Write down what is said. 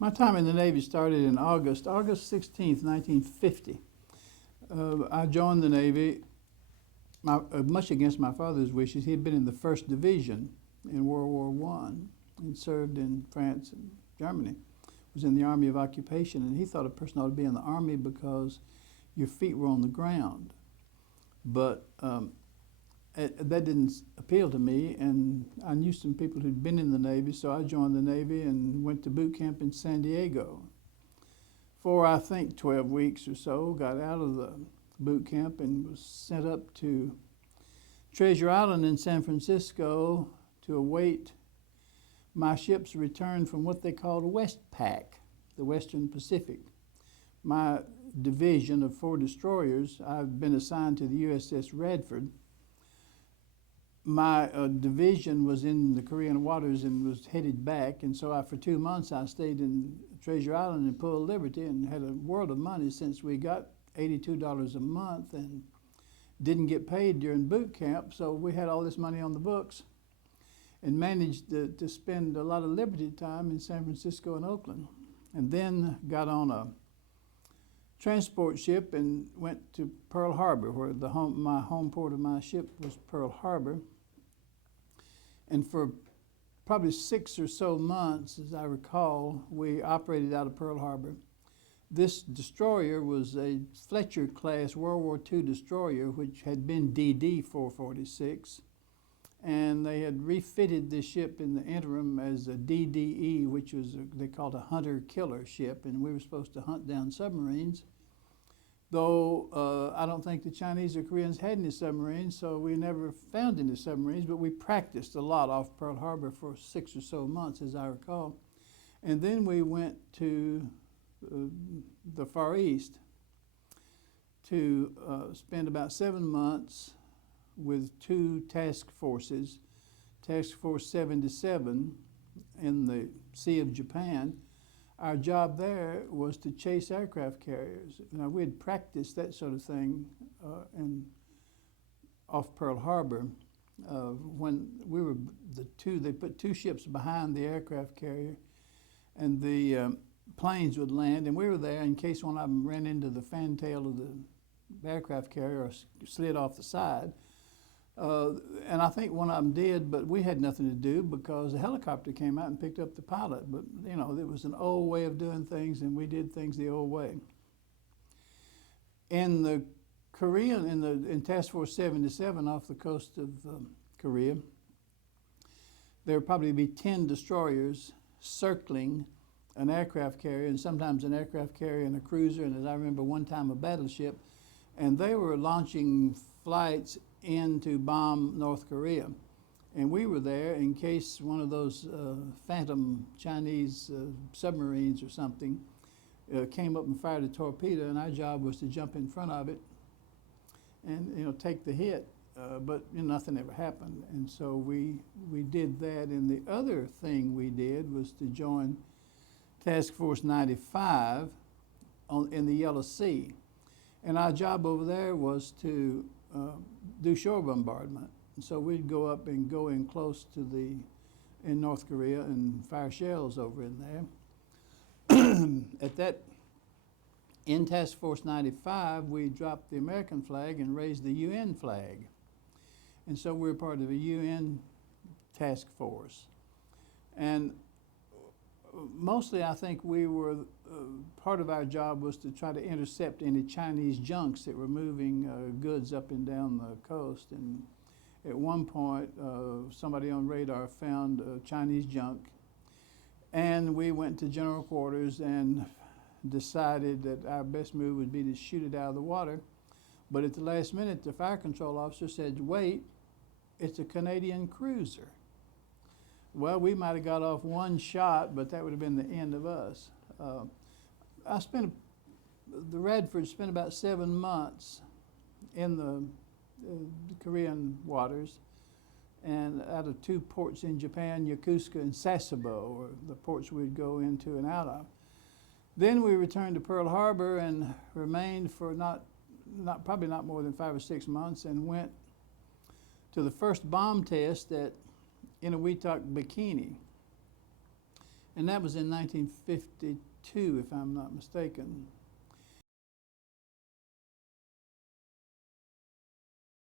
My time in the Navy started in August 16th, 1950. I joined the Navy much against my father's wishes. He had been in the 1st Division in World War I and served in France and Germany. Was in the Army of Occupation, and he thought a person ought to be in the Army because your feet were on the ground. But that didn't appeal to me, and I knew some people who'd been in the Navy, so I joined the Navy and went to boot camp in San Diego. For I think 12 weeks or so, got out of the boot camp and was sent up to Treasure Island in San Francisco to await my ship's return from what they called Westpac, the Western Pacific. My division of 4 destroyers, I've been assigned to the USS Radford. My division was in the Korean waters and was headed back, and so for 2 months I stayed in Treasure Island and Pearl Liberty and had a world of money since we got $82 a month and didn't get paid during boot camp, so we had all this money on the books and managed to spend a lot of liberty time in San Francisco and Oakland, and then got on a transport ship and went to Pearl Harbor, where my home port of my ship was Pearl Harbor. And for probably 6 or so months, as I recall, we operated out of Pearl Harbor. This destroyer was a Fletcher-class World War II destroyer, which had been DD 446. And they had refitted this ship in the interim as a DDE, which was they called a hunter-killer ship, and we were supposed to hunt down submarines. Though I don't think the Chinese or Koreans had any submarines, so we never found any submarines, but we practiced a lot off Pearl Harbor for 6 or so months, as I recall. And then we went to the Far East to spend about 7 months with 2 task forces, Task Force 77 in the Sea of Japan. Our job there was to chase aircraft carriers. Now, we had practiced that sort of thing off Pearl Harbor. When we were they put 2 ships behind the aircraft carrier, and the planes would land, and we were there in case one of them ran into the fantail of the aircraft carrier or slid off the side. And I think one of them did, but we had nothing to do because a helicopter came out and picked up the pilot. But, you know, it was an old way of doing things, and we did things the old way. In the Korean, in Task Force 77 off the coast of Korea, there would probably be 10 destroyers circling an aircraft carrier, and sometimes an aircraft carrier and a cruiser, and as I remember one time a battleship, and they were launching flights in to bomb North Korea. And we were there in case one of those phantom Chinese submarines or something came up and fired a torpedo, and our job was to jump in front of it and take the hit. But nothing ever happened. And so we did that. And the other thing we did was to join Task Force 95 in the Yellow Sea. And our job over there was to do shore bombardment. And so we'd go up and go in close to in North Korea and fire shells over in there. In Task Force 95, we dropped the American flag and raised the UN flag. And so we were part of a UN task force. And mostly I think we were, part of our job was to try to intercept any Chinese junks that were moving goods up and down the coast. And at one point, somebody on radar found a Chinese junk. And we went to general quarters and decided that our best move would be to shoot it out of the water. But at the last minute, the fire control officer said, "Wait, it's a Canadian cruiser." Well, we might have got off one shot, but that would have been the end of us. The Radford spent about 7 months in the Korean waters, and out of 2 ports in Japan, Yokosuka and Sasebo, were the ports we'd go into and out of. Then we returned to Pearl Harbor and remained for probably not more than 5 or 6 months, and went to the first bomb test at Inuitak Bikini. And that was in 1952, if I'm not mistaken.